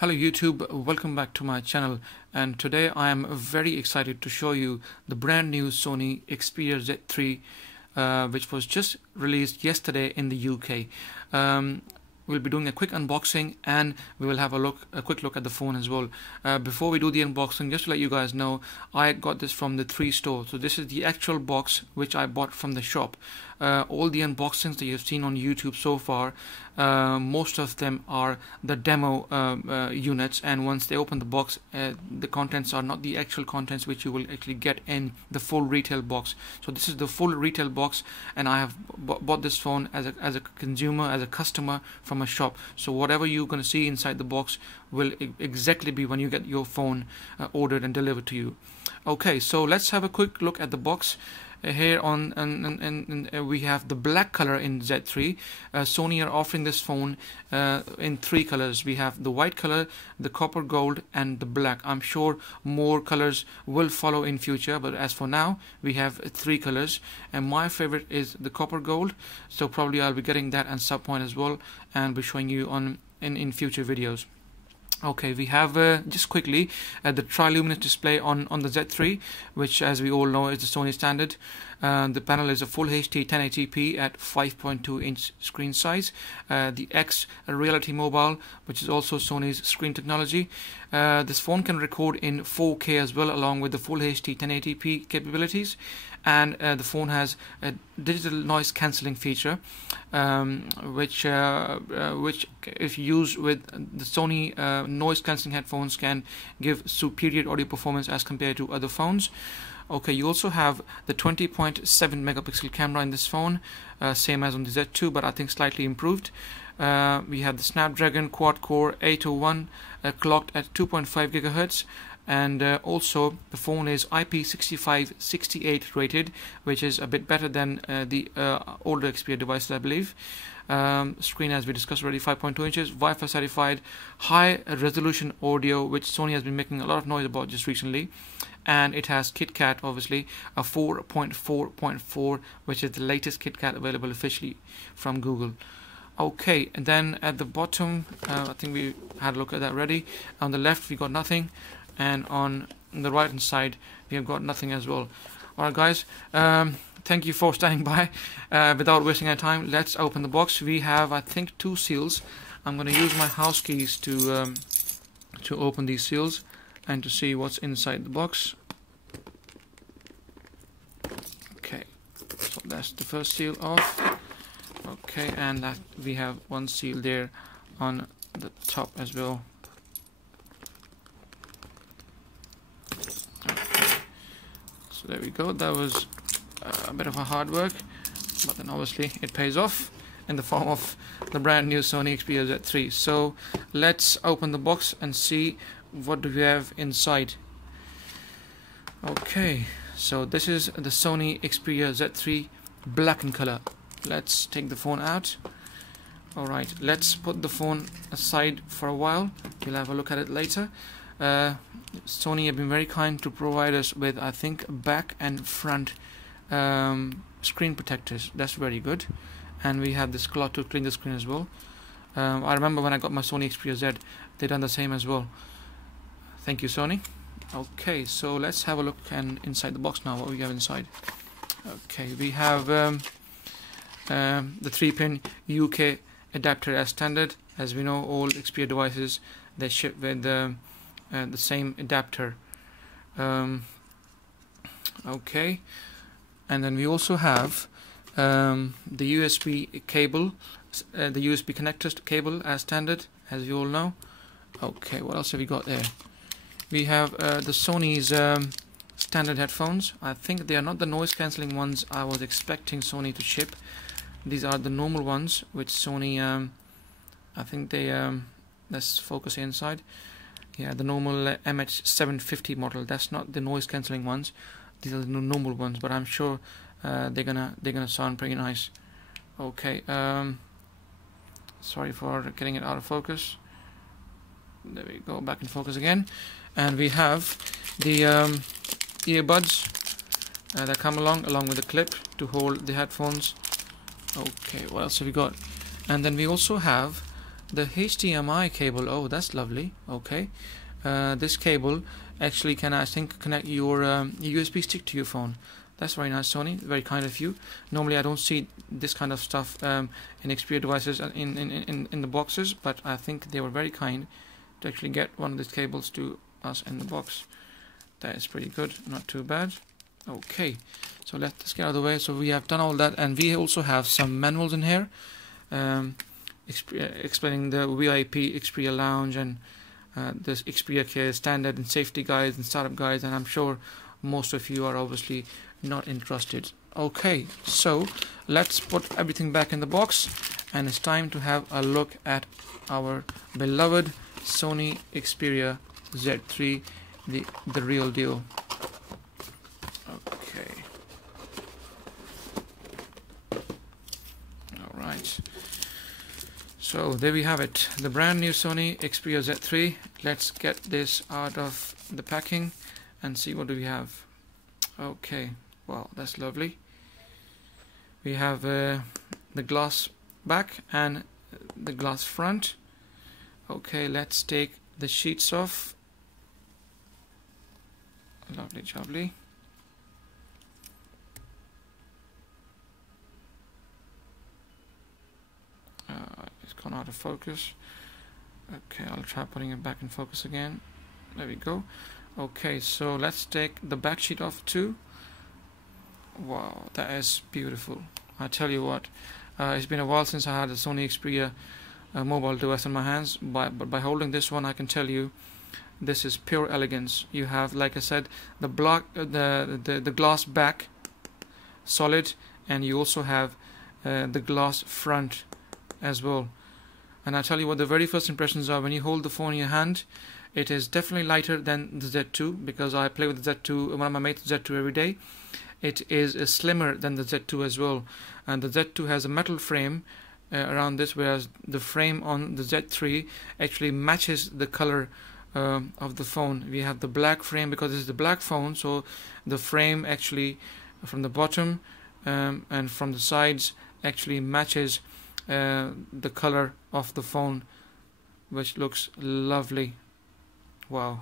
Hello YouTube, welcome back to my channel, and today I am very excited to show you the brand new Sony Xperia Z3 which was just released yesterday in the UK. We'll be doing a quick unboxing and we will have a quick look at the phone as well. Before we do the unboxing, just to let you guys know, I got this from the 3 store. So this is the actual box which I bought from the shop. All the unboxings that you've seen on YouTube so far, most of them are the demo units, and once they open the box, the contents are not the actual contents which you will actually get in the full retail box. So this is the full retail box, and I have bought this phone as a consumer, as a customer from a shop. So whatever you're going to see inside the box will exactly be when you get your phone ordered and delivered to you. Okay, so let's have a quick look at the box. Here we have the black color in Z3. Sony are offering this phone in 3 colors. We have the white color, the copper gold, and the black. I'm sure more colors will follow in future, but as for now we have 3 colors, and my favorite is the copper gold, so probably I'll be getting that and sub point as well, and be showing you in future videos. Okay, we have just quickly the triluminous display on the Z3, which as we all know is the Sony standard. The panel is a full HD 1080p at 5.2 inch screen size. The X Reality Mobile, which is also Sony's screen technology. This phone can record in 4K as well, along with the full HD 1080p capabilities. And the phone has a digital noise cancelling feature, which if used with the Sony noise cancelling headphones can give superior audio performance as compared to other phones. Okay, you also have the 20.7 megapixel camera in this phone, same as on the Z2, but I think slightly improved. We have the Snapdragon quad-core 801 clocked at 2.5 gigahertz. And also the phone is IP65-68 rated, which is a bit better than the older Xperia devices, I believe. Screen, as we discussed already, 5.2 inches, Wi-Fi certified, high resolution audio, which Sony has been making a lot of noise about just recently. And it has KitKat, obviously, a 4.4.4, which is the latest KitKat available officially from Google. Okay, and then at the bottom, I think we had a look at that already. On the left we got nothing, and on the right hand side we have got nothing as well. Alright guys, thank you for standing by. Without wasting our time, let's open the box. We have, I think, 2 seals. I'm going to use my house keys to open these seals and to see what's inside the box. Okay, so that's the first seal off. Okay, and that we have 1 seal there on the top as well. So there we go. That was a bit of a hard work, but then obviously it pays off in the form of the brand new Sony Xperia Z3. So let's open the box and see what do we have inside. Okay, so this is the Sony Xperia Z3 black in color. Let's take the phone out. Alright, let's put the phone aside for a while. We'll have a look at it later. Sony have been very kind to provide us with, I think, back and front screen protectors. That's very good. And we have this cloth to clean the screen as well. I remember when I got my Sony Xperia Z, they done the same as well. Thank you, Sony. Okay, so let's have a look inside the box now, what we have inside. Okay, we have the 3-pin UK adapter as standard. As we know, all Xperia devices, they ship with the same adapter. Okay, and then we also have the USB cable, the USB connector cable as standard, as you all know. Okay, what else have we got there? We have the Sony's standard headphones. I think they are not the noise cancelling ones I was expecting Sony to ship. These are the normal ones, which Sony, I think they, let's focus inside. Yeah, the normal MH750 model. That's not the noise cancelling ones. These are the normal ones, but I'm sure they're gonna sound pretty nice. Okay, sorry for getting it out of focus. There we go, back in focus again. And we have the earbuds that come along with the clip to hold the headphones. Okay, what else have we got? And then we also have The HDMI cable, oh that's lovely. Okay, this cable actually can, I think, connect your USB stick to your phone. That's very nice, Sony, very kind of you. Normally I don't see this kind of stuff in Xperia devices in the boxes, but I think they were very kind to actually get one of these cables to us in the box. That is pretty good, not too bad. Okay, so let's get out of the way. So we have done all that, and we also have some manuals in here explaining the VIP Xperia Lounge and this Xperia Care standard and safety guides and startup guides, and I'm sure most of you are obviously not interested. Okay, so let's put everything back in the box, and it's time to have a look at our beloved Sony Xperia Z3, the real deal. Okay, all right, so there we have it, the brand new Sony Xperia Z3. Let's get this out of the packing and see what do we have. Okay, wow, that's lovely. We have the glass back and the glass front. Okay, let's take the sheets off. Lovely jubbly. It's gone out of focus. Okay, I'll try putting it back in focus again. There we go. Okay, so let's take the back sheet off too. Wow, that is beautiful. I tell you what, it's been a while since I had a Sony Xperia mobile device in my hands, but by holding this one I can tell you this is pure elegance. You have, like I said, the glass back solid, and you also have the glass front as well. And I tell you what, the very first impressions are when you hold the phone in your hand, it is definitely lighter than the Z2, because I play with the Z2, one of my mates Z2 every day. It is slimmer than the Z2 as well, and the Z2 has a metal frame around this, whereas the frame on the Z3 actually matches the color of the phone. We have the black frame because this is the black phone, so the frame actually from the bottom and from the sides actually matches the color of the phone, which looks lovely. Wow,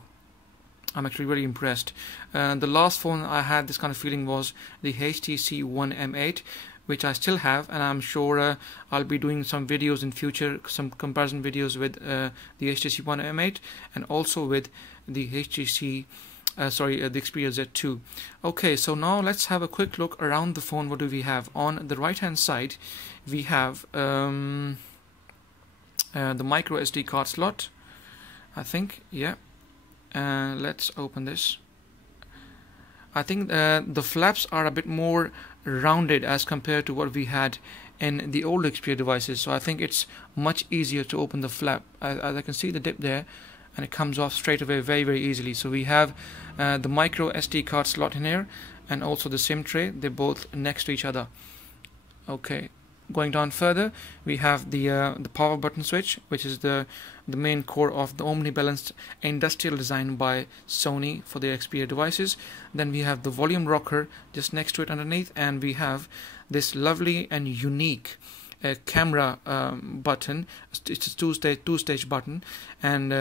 I'm actually really impressed. The last phone I had this kind of feeling was the HTC One M8, which I still have, and I'm sure I'll be doing some videos in future, some comparison videos with the HTC One M8 and also with the HTC the Xperia Z2. Okay, so now let's have a quick look around the phone. What do we have? On the right hand side we have the micro SD card slot, I think. Yeah, let's open this. I think the flaps are a bit more rounded as compared to what we had in the old Xperia devices, so I think it's much easier to open the flap. As I can see the dip there, and it comes off straight away very easily. So we have the micro SD card slot in here, and also the SIM tray. They're both next to each other. Okay, going down further, we have the power button switch, which is the main core of the omni-balanced industrial design by Sony for their Xperia devices. Then we have the volume rocker just next to it underneath, and we have this lovely and unique camera button. It's a two-stage button, and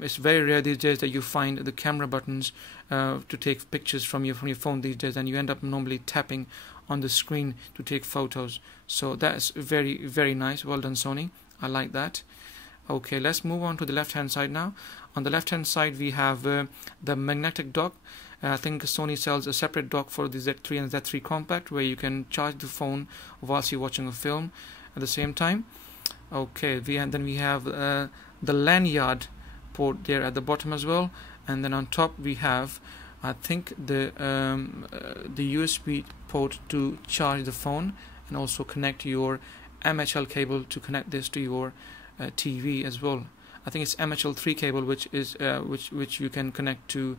it's very rare these days that you find the camera buttons to take pictures from your phone these days, and you end up normally tapping on the screen to take photos. So that's very nice. Well done, Sony. I like that. Okay, let's move on to the left hand side now. On the left hand side we have the magnetic dock. I think Sony sells a separate dock for the Z3 and Z3 Compact, where you can charge the phone whilst you're watching a film at the same time. Okay, then we have the lanyard port there at the bottom as well, and then on top we have, I think, the USB port to charge the phone, and also connect your MHL cable to connect this to your TV as well. I think it's MHL3 cable, which is which you can connect to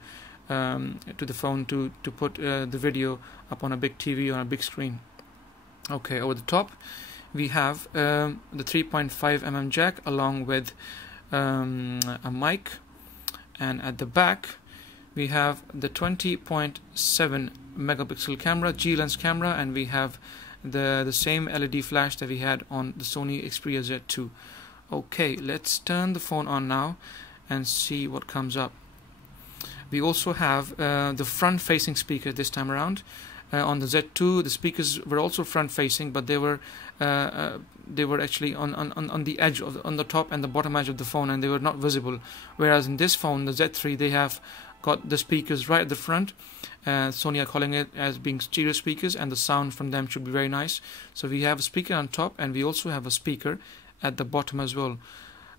the phone to put the video up on a big TV or a big screen. Okay, over the top we have the 3.5mm jack along with a mic, and at the back we have the 20.7 megapixel camera, G-lens camera, and we have the same LED flash that we had on the Sony Xperia Z2. Okay, let's turn the phone on now and see what comes up. We also have the front-facing speaker this time around. On the Z2, the speakers were also front-facing, but they were actually on the edge of on the top and the bottom edge of the phone, and they were not visible. Whereas in this phone, the Z3, they have got the speakers right at the front. Sony are calling it as being stereo speakers, and the sound from them should be very nice. So we have a speaker on top, and we also have a speaker at the bottom as well.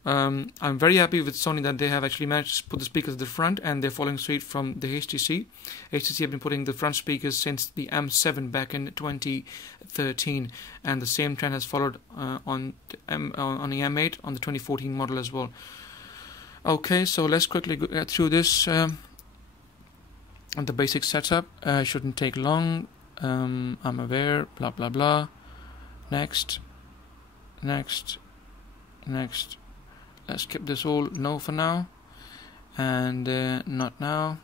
I'm very happy with Sony that they have actually managed to put the speakers at the front, and they're following suit from the HTC. HTC have been putting the front speakers since the M7 back in 2013, and the same trend has followed on the M8 on the 2014 model as well. Okay, so let's quickly get through this. The basic setup shouldn't take long. I'm aware. Blah blah blah. Next. Let's skip this all no for now, and not now.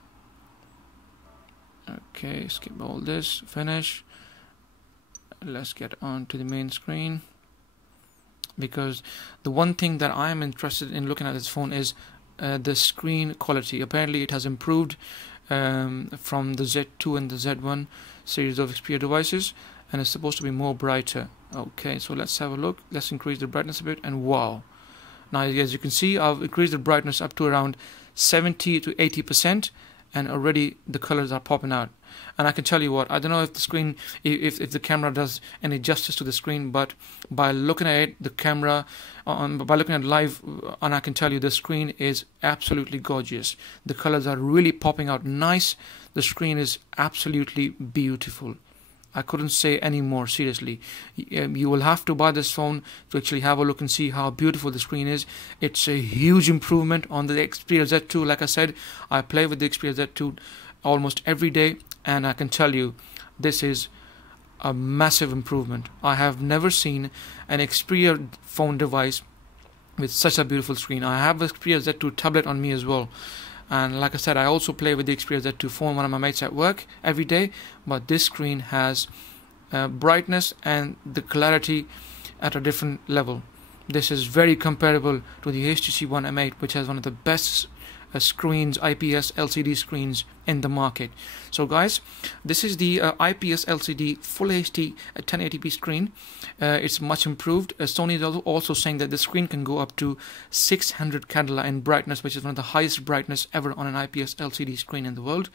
Okay, skip all this, finish. Let's get on to the main screen, because the one thing that I am interested in looking at this phone is the screen quality. Apparently it has improved from the Z2 and the Z1 series of Xperia devices, and it's supposed to be more brighter. Okay, so let's have a look. Let's increase the brightness a bit, and wow. Now, as you can see, I've increased the brightness up to around 70 to 80%, and already the colors are popping out. And I can tell you what, I don't know if the screen, if the camera does any justice to the screen, but by looking at it, the camera, by looking at it live, and I can tell you the screen is absolutely gorgeous. The colors are really popping out nice. The screen is absolutely beautiful. I couldn't say any more, seriously. You will have to buy this phone to actually have a look and see how beautiful the screen is. It's a huge improvement on the Xperia Z2. Like I said, I play with the Xperia Z2 almost every day, and I can tell you this is a massive improvement. I have never seen an Xperia phone device with such a beautiful screen. I have a Xperia Z2 tablet on me as well. And like I said, I also play with the Xperia Z2 phone, one of my mates at work, every day. But this screen has brightness and the clarity at a different level. This is very comparable to the HTC One M8, which has one of the best screens, IPS LCD screens in the market. So guys, this is the IPS LCD Full HD 1080p screen. It's much improved. Sony is also saying that the screen can go up to 600 candela in brightness, which is one of the highest brightness ever on an IPS LCD screen in the world.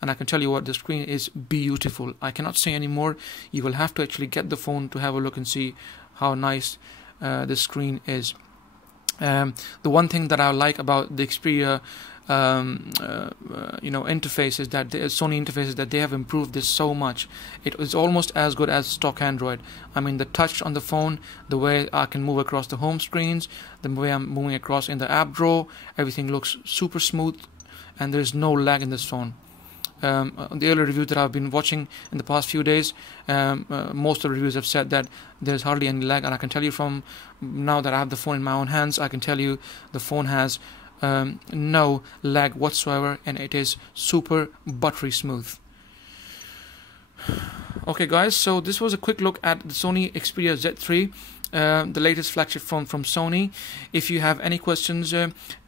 And I can tell you what, the screen is beautiful. I cannot say any more. You will have to actually get the phone to have a look and see how nice the screen is. The one thing that I like about the Xperia interface is that the Sony interface is that they have improved this so much. It is almost as good as stock Android. I mean, the touch on the phone, the way I can move across the home screens, the way I'm moving across in the app drawer, everything looks super smooth, and there's no lag in this phone. The early reviews that I've been watching in the past few days, most of the reviews have said that there's hardly any lag, and I can tell you from now that I have the phone in my own hands, I can tell you the phone has no lag whatsoever, and it is super buttery smooth. Okay guys, so this was a quick look at the Sony Xperia Z3, the latest flagship phone from Sony. If you have any questions,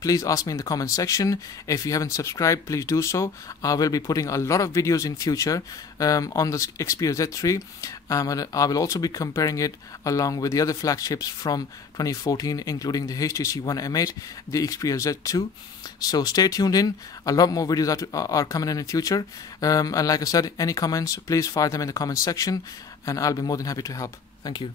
please ask me in the comment section. If you haven't subscribed, please do so. I will be putting a lot of videos in future on the Xperia Z3. I will also be comparing it along with the other flagships from 2014, including the HTC One M8, the Xperia Z2. So stay tuned in. A lot more videos are coming in future. And like I said, any comments, please fire them in the comment section, and I'll be more than happy to help. Thank you.